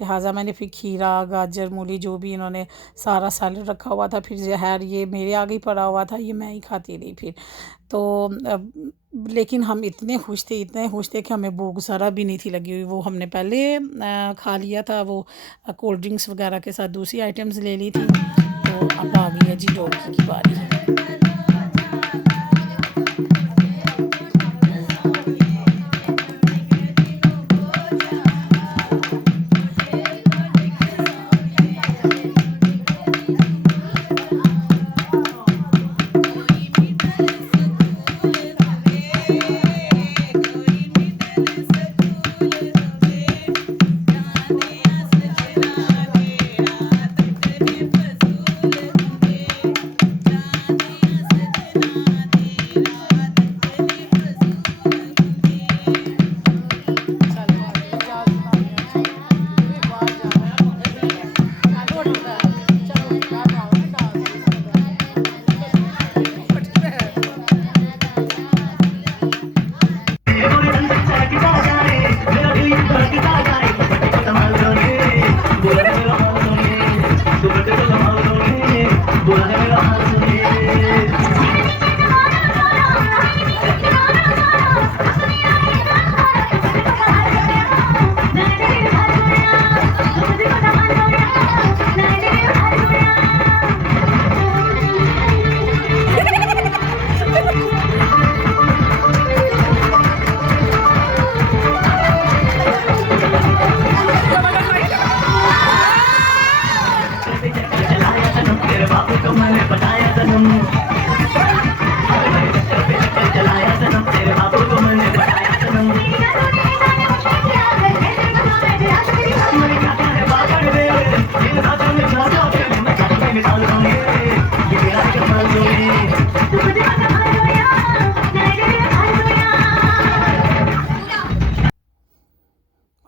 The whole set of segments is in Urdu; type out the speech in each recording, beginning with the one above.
لہٰذا میں نے پھر کھیرا گاجر مولی جو بھی انہوں نے سارا سیلڈ رکھا ہوا تھا، پھر زہر یہ میرے آگے ہی پڑا ہوا تھا، یہ میں ہی کھاتی رہی پھر تو لیکن ہم اتنے خوش تھے کہ ہمیں بھوک ذرا بھی نہیں تھی لگی ہوئی۔ وہ ہم نے پہلے کھا لیا تھا، وہ کولڈ ڈرنکس وغیرہ کے ساتھ دوسری آئٹمز لے لی تھی، تو اب آ گئی ہے جی ڈوگی کی باری۔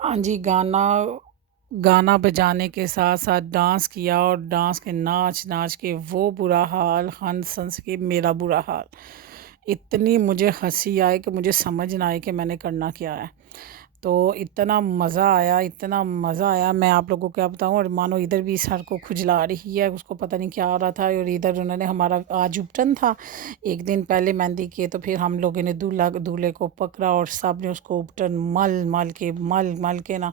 ہاں جی، گانا بجانے کے ساتھ ساتھ ڈانس کیا، اور ڈانس کے ناچ کے وہ برا حال، ہنس ہنس کے میرا برا حال، اتنی مجھے ہنسی آئے کہ مجھے سمجھ نہ آئے کہ میں نے کرنا کیا ہے۔ تو اتنا مزہ آیا میں آپ لوگوں کو کیا بتاؤں، اور مانو ادھر بھی سر کو کھجلا رہی ہے، اس کو پتہ نہیں کیا ہو رہا تھا، اور ادھر انہوں نے ہمارا آج اپٹن تھا ایک دن پہلے مہندی کے، تو پھر ہم لوگوں نے دولہے کو پکڑا اور سب نے اس کو اپٹن مل کے نا،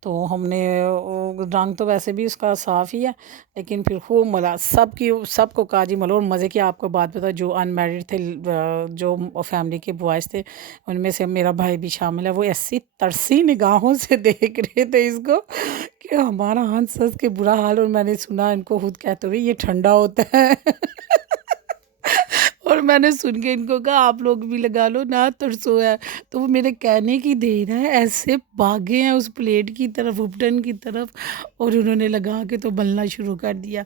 تو ہم نے رنگ تو ویسے بھی اس کا صاف ہی ہے، لیکن پھر خوب ملا، سب کو کاجی ملو۔ اور مزے کی آپ کو بات بتا، جو ان میرڈ تھے، جو فیملی کے بوائز تھے، ان میں سے میرا بھائی بھی شامل ہے، وہ ایسی ترسی نگاہوں سے دیکھ رہے تھے اس کو کہ ہمارا ہنس ہنس کے برا حال، اور میں نے سنا ان کو خود کہتے ہوئے یہ ٹھنڈا ہوتا ہے اور میں نے سن کے ان کو کہا آپ لوگ بھی لگا لو نہ ترسو ہے، تو وہ میرے کہنے کی دیر ہے، ایسے بھاگے ہیں اس پلیٹ کی طرف، اپٹن کی طرف، اور انہوں نے لگا کے تو بلنا شروع کر دیا۔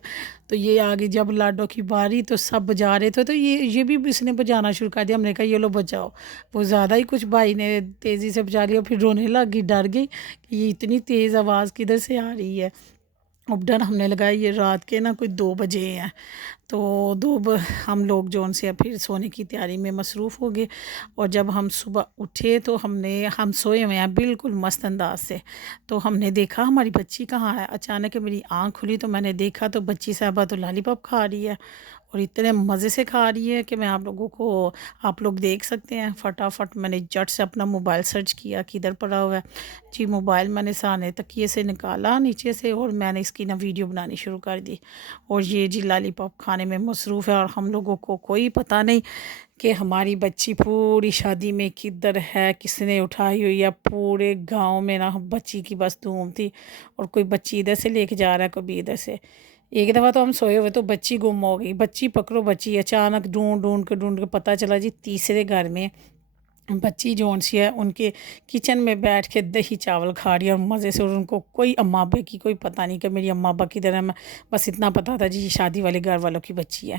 تو یہ آگے جب لاڈو کی باری تو سب بجا رہے تھے، تو یہ بھی اس نے بجانا شروع کر دیا، ہم نے کہا یہ لو بجاؤ، وہ زیادہ ہی کچھ بھائی نے تیزی سے بجا لیا، پھر رونے لگی، ڈر گئی کہ یہ اتنی تیز آواز کدھر سے آ رہی ہے۔ اپٹن ہم نے لگایا یہ رات کے نا کوئی 2 بجے ہیں، تو ہم لوگ جو ان سے پھر سونے کی تیاری میں مصروف ہو گئے، اور جب ہم صبح اٹھے تو ہم سوئے ہوئے ہیں بالکل مست انداز سے، تو ہم نے دیکھا ہماری بچی کہاں ہے، اچانک میری آنکھ کھلی تو میں نے دیکھا تو بچی صاحبہ تو لالی پاپ کھا رہی ہے، اور اتنے مزے سے کھا رہی ہے کہ آپ لوگ دیکھ سکتے ہیں۔ فٹافٹ میں نے جٹ سے اپنا موبائل سرچ کیا کدھر پڑا ہوا ہے جی، موبائل میں نے سانے تکیے سے نکالا نیچے سے، اور میں نے اس کی نا ویڈیو بنانی شروع کر دی، اور یہ جی لالی پاپ کھانے میں مصروف ہے، اور ہم لوگوں کو کوئی پتہ نہیں کہ ہماری بچی پوری شادی میں کدھر ہے، کس نے اٹھائی ہوئی ہے، پورے گاؤں میں نا بچی کی بس دھوم تھی، اور کوئی بچی ادھر سے لے کے جا رہا ہے، کوئی ادھر سے۔ ایک دفعہ تو ہم سوئے ہوئے تو بچی گم ہو گئی، بچی پکڑو بچی، اچانک ڈھونڈ کے پتہ چلا جی تیسرے گھر میں بچی جون سی ہے ان کے کچن میں بیٹھ کے دہی چاول کھا رہی ہے، اور مزے سے، اور ان کو کوئی اماں ابا کی کوئی پتہ نہیں کہ میری اماں ابا کدھر ہے، بس اتنا پتہ تھا جی یہ شادی والے گھر والوں کی بچی ہے۔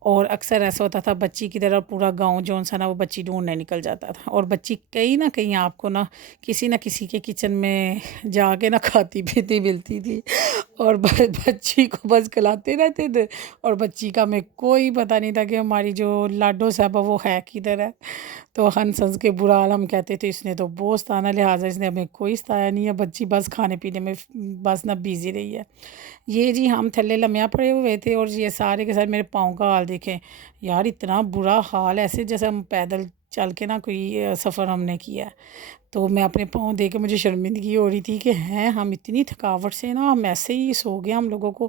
اور اکثر ایسا ہوتا تھا بچی کی طرح پورا گاؤں جون سا نا وہ بچی ڈھونڈنے نکل جاتا تھا، اور بچی کہیں نہ کہیں آپ کو نا کسی کے کچن میں جا کے نا کھاتی پیتی ملتی تھی، اور بچی کو بس کھلاتے رہتے تھے، اور بچی کا ہمیں کوئی پتہ نہیں تھا کہ ہماری جو لاڈو صاحبہ وہ ہے کدھر ہے۔ تو ہنس ہنس کے برا حال ہم کہتے تھے اس نے تو بہت ستانا، لہٰذا اس نے ہمیں کوئی ستایا نہیں ہے، بچی بس کھانے پینے میں بس نہ بیزی رہی ہے۔ یہ جی ہم تھلے لمیا پڑے ہوئے تھے اور یہ سارے کے سارے میرے پاؤں کا حال دیکھیں یار، اتنا برا حال، ایسے جیسے ہم پیدل چل کے نا کوئی سفر ہم نے کیا ہے۔ تو میں اپنے پاؤں دیکھ کے مجھے شرمندگی ہو رہی تھی کہ ہیں ہم اتنی تھکاوٹ سے نا ہم ایسے ہی سو گئے، ہم لوگوں کو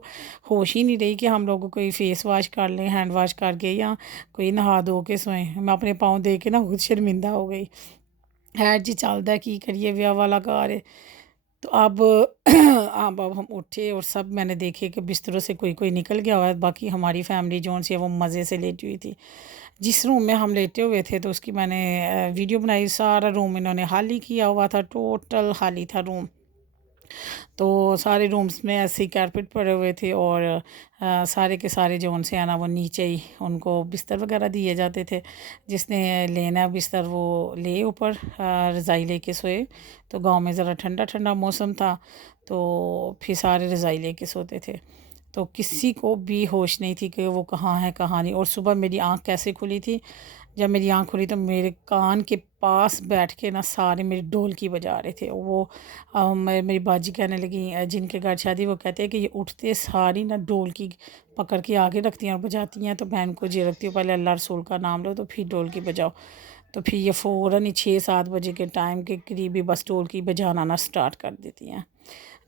ہوش ہی نہیں رہی کہ ہم لوگوں کوئی فیس واش کر لیں، ہینڈ واش کر کے یا کوئی نہا دھو کے سوئیں۔ میں اپنے پاؤں دیکھ کے نا خود شرمندہ ہو گئی۔ خیر جی چلتا ہے، کی کریے، ویاہ والا گھر ہے۔ تو اب ہم اٹھے اور سب میں نے دیکھے کہ بستروں سے کوئی نکل گیا ہوا ہے، باقی ہماری فیملی جون سی ہے وہ مزے سے لیٹی ہوئی تھی۔ جس روم میں ہم لیٹے ہوئے تھے تو اس کی میں نے ویڈیو بنائی، سارا روم انہوں نے خالی کیا ہوا تھا، ٹوٹل خالی تھا روم۔ تو سارے رومز میں ایسے ہی کارپیٹ پڑے ہوئے تھے اور سارے کے سارے جو ان سے آنا وہ نیچے ہی ان کو بستر وغیرہ دیے جاتے تھے، جس نے لینا ہے بستر وہ لے اوپر رضائی لے کے سوئے۔ تو گاؤں میں ذرا ٹھنڈا ٹھنڈا موسم تھا تو پھر سارے رضائی لے کے سوتے تھے، تو کسی کو بھی ہوش نہیں تھی کہ وہ کہاں ہے کہاں نہیں۔ اور صبح میری آنکھ کیسے کھلی تھی، جب میری آنکھ کھلی تو میرے کان کے پاس بیٹھ کے نا سارے میری ڈھولکی بجا رہے تھے۔ وہ میری باجی کہنے لگی جن کے گھر شادی، وہ کہتے ہیں کہ یہ اٹھتے ساری نا ڈھولکی پکڑ کے آگے رکھتی ہیں اور بجاتی ہیں، تو بہن کو جی رکھتی ہوں پہلے اللہ رسول کا نام لو تو پھر ڈھولکی بجاؤ۔ تو پھر یہ فوراً 6-7 بجے کے ٹائم کے قریب ہی بس ڈھولکی بجانا نا سٹارٹ کر دیتی ہیں۔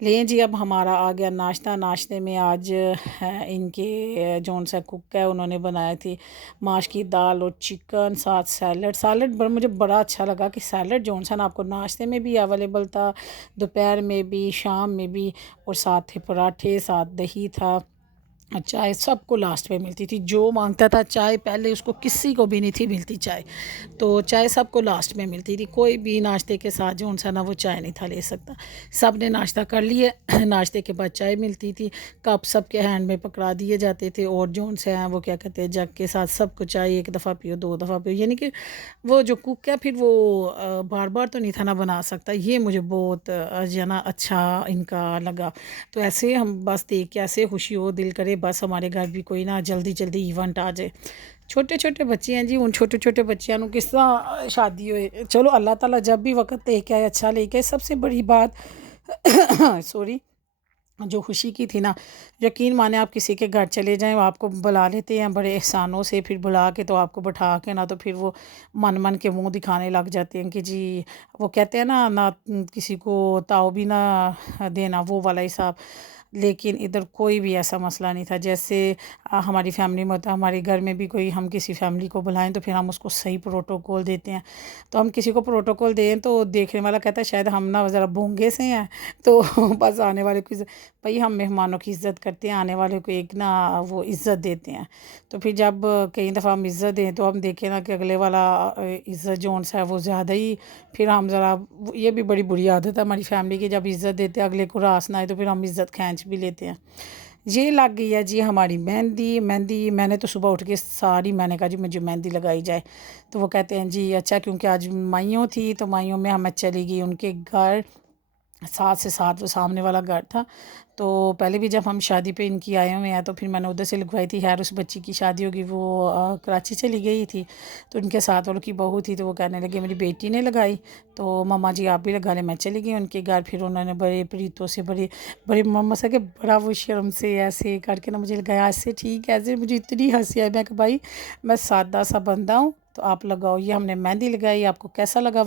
لیں جی اب ہمارا آ گیا ناشتہ۔ ناشتے میں آج ان کے جون سا کک ہے انہوں نے بنائی تھی ماش کی دال اور چکن، ساتھ سیلڈ مجھے بڑا اچھا لگا کہ سیلڈ جون سا نا آپ کو ناشتے میں بھی اویلیبل تھا، دوپہر میں بھی، شام میں بھی، اور ساتھ تھے پراٹھے، ساتھ دہی تھا، چائے سب کو لاسٹ میں ملتی تھی۔ جو مانگتا تھا چائے، پہلے اس کو کسی کو بھی نہیں تھی ملتی چائے، تو چائے سب کو لاسٹ میں ملتی تھی۔ کوئی بھی ناشتے کے ساتھ جو سا نا وہ چائے نہیں تھا لے سکتا، سب نے ناشتہ کر لیے۔ ناشتے کے بعد چائے ملتی تھی، کپ سب کے ہینڈ میں پکڑا دیے جاتے تھے، اور جون سے ہیں وہ کیا کہتے ہیں جگ کے ساتھ سب کو چائے ایک دفعہ پیو، 2 دفعہ پیو، یعنی کہ وہ جو کک ہے پھر وہ بار بار تو نہیں تھا نا بنا سکتا۔ یہ مجھے بہت جو نا اچھا ان کا لگا۔ تو ایسے ہم بس دیکھ کے ایسے خوشی ہو، دل کرے بس ہمارے گھر بھی کوئی نا جلدی جلدی ایونٹ آ جائے۔ چھوٹے چھوٹے بچے ہیں جی، ان چھوٹے چھوٹے بچیاں نو کس طرح شادی ہوئے، چلو اللہ تعالیٰ جب بھی وقت لے کے آئے اچھا لے کے۔ سب سے بڑی بات سوری جو خوشی کی تھی نا، یقین مانے آپ کسی کے گھر چلے جائیں وہ آپ کو بلا لیتے ہیں بڑے احسانوں سے، پھر بلا کے تو آپ کو بٹھا کے نا تو پھر وہ من کے منہ دکھانے لگ جاتے ہیں کہ جی وہ کہتے ہیں نا نہ کسی کو تاؤ بھی نہ دینا، وہ والا حساب۔ لیکن ادھر کوئی بھی ایسا مسئلہ نہیں تھا، جیسے ہماری فیملی میں ہوتا ہے، ہمارے گھر میں بھی کوئی ہم کسی فیملی کو بلائیں تو پھر ہم اس کو صحیح پروٹوکول دیتے ہیں۔ تو ہم کسی کو پروٹوکول دیں تو دیکھنے والا کہتا ہے شاید ہم نا ذرا بونگے سے ہیں، تو بس آنے والے کو بھائی ہم مہمانوں کی عزت کرتے ہیں، آنے والے کو ایک نا وہ عزت دیتے ہیں۔ تو پھر جب کئی دفعہ ہم عزت دیں تو ہم دیکھیں نا کہ اگلے والا عزت جو سا ہے وہ زیادہ ہی، پھر ہم ذرا، یہ بھی بڑی بری عادت ہے ہماری فیملی کی، جب عزت دیتے ہیں اگلے کو راس نہ آئے تو پھر ہم عزت کھینچ بھی لیتے ہیں۔ یہ لگ گئی ہے جی ہماری مہندی میں نے تو صبح اٹھ کے ساری میں نے کہا جی مجھے مہندی لگائی جائے، تو وہ کہتے ہیں جی اچھا، کیونکہ آج مائیوں تھی تو مائیوں میں ہمیں چلی گئی ان کے گھر، 7 سے 7 وہ سامنے والا گھر تھا۔ تو پہلے بھی جب ہم شادی پہ ان کی آئے ہوئے ہیں تو پھر میں نے ادھر سے لگوائی تھی۔ خیر اس بچی کی شادی ہوگی، وہ کراچی چلی گئی تھی، تو ان کے ساتھ والوں کی بہو تھی تو وہ کہنے لگے میری بیٹی نے لگائی تو ماما جی آپ بھی لگا لیں۔ میں چلی گئی ان کے گھر، پھر انہوں نے بڑے پریتوں سے بڑے ماما سے کہ بڑا وہ شرم سے ایسے کر کے نا مجھے لگایا، ایسے ٹھیک ہے ایسے، مجھے اتنی ہنسی آئی، میں کہ بھائی میں سادہ سا بندہ ہوں تو آپ لگاؤ۔ یہ ہم نے مہندی لگائی، آپ کو کیسا لگا؟